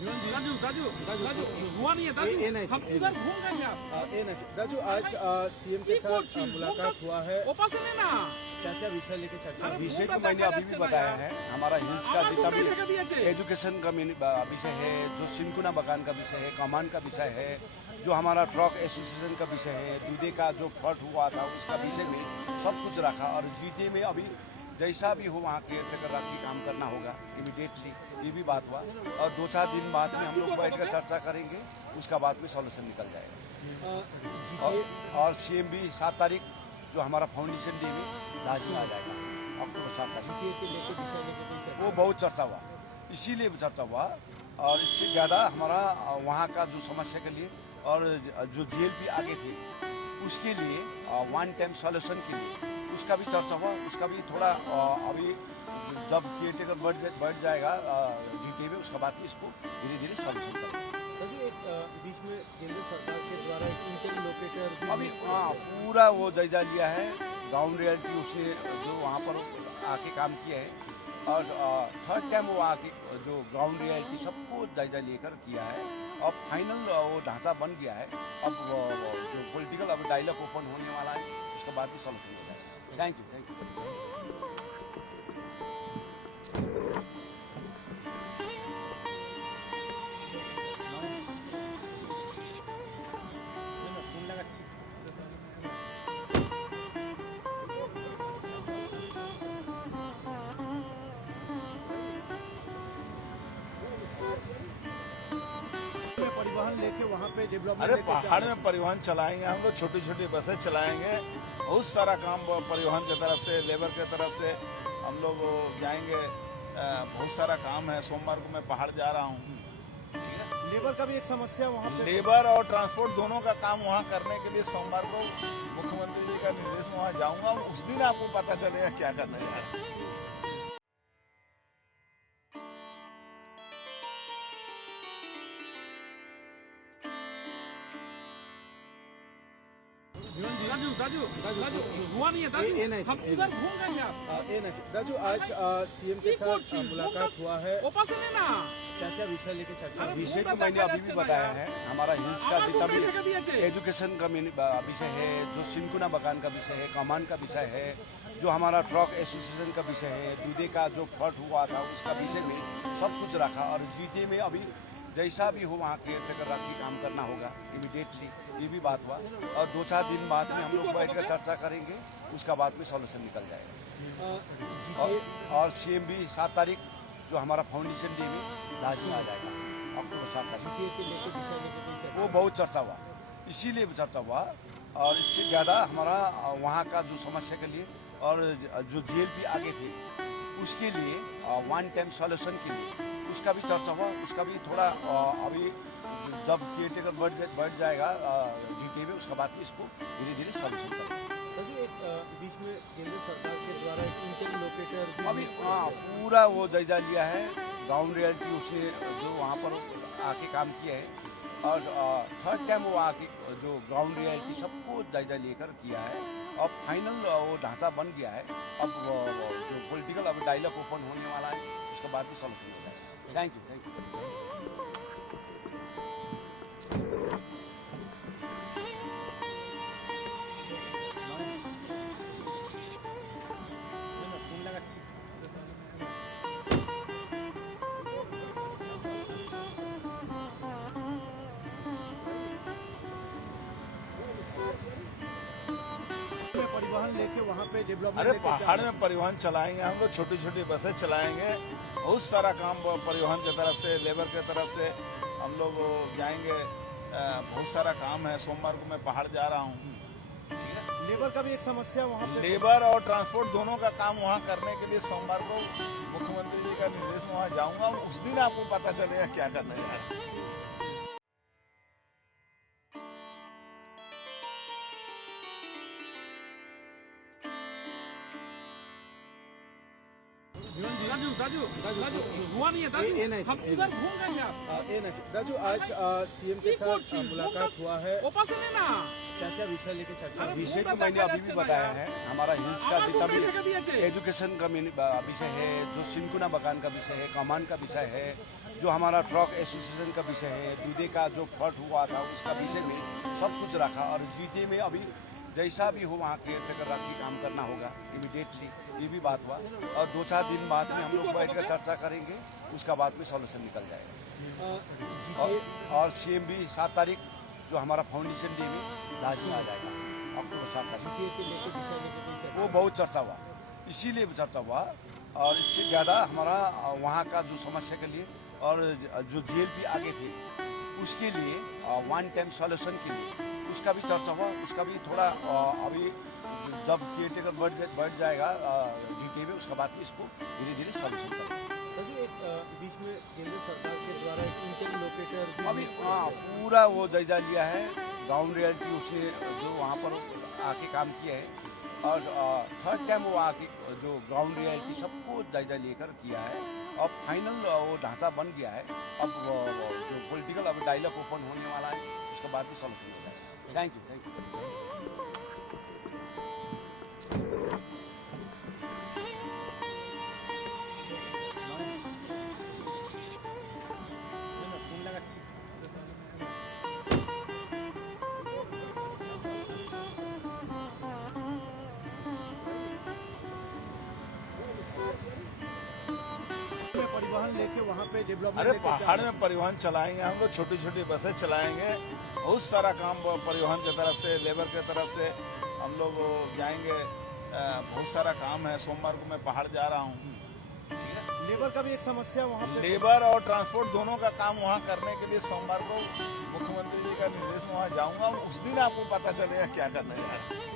दाजू दाजू दाजू हुआ नहीं है दाजू, हम इधर घूम रहे हैं आप। दाजू आज सीएम के साथ मुलाकात हुआ है, ओपा से लेना क्या क्या विषय लेके चर्चा अरे हुई? विषय तो मैंने अभी भी बताया है। हमारा हिल्स का जितना भी एजुकेशन का विषय है, जो सिंकुना बगान का विषय है, कमान का विषय है, जो हमारा ट्रक एसोसिएशन का विषय है, दूधे का जो फ्लड हुआ था उसका विषय में सब कुछ रखा। और जीटे में अभी जैसा भी हो वहाँ केयर टेकर रख के काम करना होगा इमीडिएटली, ये भी बात हुआ। और 2-4 दिन बाद में हम लोग बैठकर चर्चा करेंगे, उसका बाद में सॉल्यूशन निकल जाएगा। और सीएम भी 7 तारीख जो हमारा फाउंडेशन डे में दार्जिलिंग आ जाएगा, अक्टूबर 7 तारीख के लेके विषय लेके कोई चर्चा? वो बहुत चर्चा हुआ, इसीलिए चर्चा हुआ। और इससे ज़्यादा हमारा वहाँ का जो समस्या के लिए और जो जेल भी आगे थे उसके लिए वन टाइम सॉल्यूशन के लिए उसका भी चर्चा हुआ। उसका भी थोड़ा अभी जब केयर टेकर बढ़ जाएगा जीटे में, उसके बाद में इसको धीरे धीरे सॉल्यूशन करेंगे। एक बीच में केंद्र सरकार के द्वारा एक इंटरलोकेटर अभी पूरा वो जायजा लिया है, ग्राउंड रियलिटी उसने जो वहाँ पर आके काम किया है। और थर्ड टाइम वो आके जो ग्राउंड रियलिटी सबको जायजा लेकर किया है। अब फाइनल वो ढांचा बन गया है। अब जो पॉलिटिकल अब डायलॉग ओपन होने वाला है, उसके बाद भी सॉल्यूशन हो जाएगा। Thank you, thank you. परिवहन लेके वहाँ पे डेवलपमेंट? अरे पहाड़ में परिवहन चलाएंगे हम लोग, छोटी छोटी बसें चलाएंगे। बहुत सारा काम परिवहन की तरफ से, लेबर की तरफ से हम लोग जाएंगे। बहुत सारा काम है। सोमवार को मैं पहाड़ जा रहा हूँ। लेबर का भी एक समस्या वहाँ पे? लेबर और ट्रांसपोर्ट दोनों का काम वहाँ करने के लिए सोमवार को मुख्यमंत्री जी का निर्देश में वहाँ जाऊँगा। उस दिन आपको पता चलेगा क्या करना है। दाजू दाजू दाजू हुआ नहीं है दाजू, हम इधर घूम रहे हैं आप। दाजू आज सीएम के साथ मुलाकात हुआ है, ओपा से लेना क्या क्या विषय लेके चर्चा हुई? विषय तो मैंने अभी भी बताया है। हमारा हिल्स का जितना भी एजुकेशन का विषय है, जो सिंकुना बगान का विषय है, कमान का विषय है, जो हमारा ट्रक एसोसिएशन का विषय है, दूधे का जो फ्लड हुआ था उसका विषय में सब कुछ रखा। और जीटे में अभी जैसा भी हो वहाँ केयर टेकर रख के काम करना होगा इमीडिएटली, ये भी बात हुआ। और 2-4 दिन बाद में हम लोग बैठकर चर्चा करेंगे, उसका बाद में सॉल्यूशन निकल जाएगा। और सीएम भी 7 तारीख जो हमारा फाउंडेशन डे में दार्जिलिंग आ जाएगा, अक्टूबर 7 तारीख के लेके विषय लेके कोई चर्चा? वो बहुत चर्चा हुआ, इसीलिए चर्चा हुआ। और इससे ज़्यादा हमारा वहाँ का जो समस्या के लिए और जो जेल भी आगे थे उसके लिए वन टाइम सॉल्यूशन के लिए उसका भी चर्चा हुआ। उसका भी थोड़ा अभी जब केयर टेकर बढ़ जाएगा जीटे में, उसके बाद में इसको धीरे धीरे सॉल्यूशन करेंगे। एक बीच में केंद्र सरकार के द्वारा एक इंटरलोकेटर अभी पूरा वो जायजा लिया है, ग्राउंड रियलिटी उसने जो वहाँ पर आके काम किया है। और थर्ड टाइम वो आके जो ग्राउंड रियलिटी सबको जायजा लेकर किया है। अब फाइनल वो ढांचा बन गया है। अब जो पॉलिटिकल अब डायलॉग ओपन होने वाला है, उसके बाद भी सॉल्यूशन हो जाएगा। Thank you, thank you. परिवहन लेके वहाँ पे डेवलपमेंट? अरे पहाड़ में परिवहन चलाएंगे हम लोग, छोटी छोटी बसें चलाएंगे। बहुत सारा काम परिवहन की तरफ से, लेबर की तरफ से हम लोग जाएंगे। बहुत सारा काम है। सोमवार को मैं पहाड़ जा रहा हूँ। लेबर का भी एक समस्या वहाँ पे? लेबर और ट्रांसपोर्ट दोनों का काम वहाँ करने के लिए सोमवार को मुख्यमंत्री जी का निर्देश में वहाँ जाऊँगा। उस दिन आपको पता चलेगा क्या करना है। दाजू दाजू दाजू हुआ नहीं है दाजू, हम इधर घूम रहे हैं आप। दाजू आज सीएम के साथ मुलाकात हुआ है, ओपा से लेना क्या क्या विषय लेके चर्चा हुई? विषय तो मैंने अभी भी बताया है। हमारा हिल्स का जितना भी एजुकेशन का विषय है, जो सिंकुना बगान का विषय है, कमान का विषय है, जो हमारा ट्रक एसोसिएशन का विषय है, दूधे का जो फ्लड हुआ था उसका विषय में सब कुछ रखा। और जीटे में अभी जैसा भी हो वहाँ केयर टेकर रख के काम करना होगा इमीडिएटली, ये भी बात हुआ। और 2-4 दिन बाद में हम लोग बैठ कर चर्चा करेंगे, उसका बाद में सॉल्यूशन निकल जाएगा। और CM भी 7 तारीख जो हमारा फाउंडेशन डे में दार्जिलिंग आ जाएगा, अक्टूबर 7 तारीख। वो बहुत चर्चा हुआ, इसीलिए चर्चा हुआ। और इससे ज़्यादा हमारा वहाँ का जो समस्या के लिए और जो GLP आगे थे उसके लिए वन टाइम सॉल्यूशन के लिए उसका भी चर्चा हुआ। उसका भी थोड़ा अभी जब केयर टेकर बढ़ जाएगा GT में, उसके बाद में इसको धीरे धीरे सॉल्यूशन करेंगे। बीच में केंद्र सरकार के द्वारा एक इंटरलोकेटर अभी पूरा वो जायजा लिया है, ग्राउंड रियलिटी उसने जो वहाँ पर आके काम किया है। और 3rd टाइम वो आके जो ग्राउंड रियलिटी सबको जायजा लेकर किया है। अब फाइनल वो ढांचा बन गया है। अब जो पॉलिटिकल अब डायलॉग ओपन होने वाला है, उसके बाद भी सॉल्यूशन हो जाएगा। Thank you. परिवहन लेके वहाँ पे डेवलपमेंट। अरे पहाड़ में परिवहन चलाएंगे हम लोग, छोटी छोटी बसें चलाएंगे। बहुत सारा काम परिवहन की तरफ से, लेबर की तरफ से हम लोग जाएंगे। बहुत सारा काम है। सोमवार को मैं पहाड़ जा रहा हूँ। लेबर का भी एक समस्या वहाँ पे। लेबर और ट्रांसपोर्ट दोनों का काम वहाँ करने के लिए सोमवार को मुख्यमंत्री जी का निर्देश में वहाँ जाऊँगा। उस दिन आपको पता चलेगा क्या करने जा रहा है।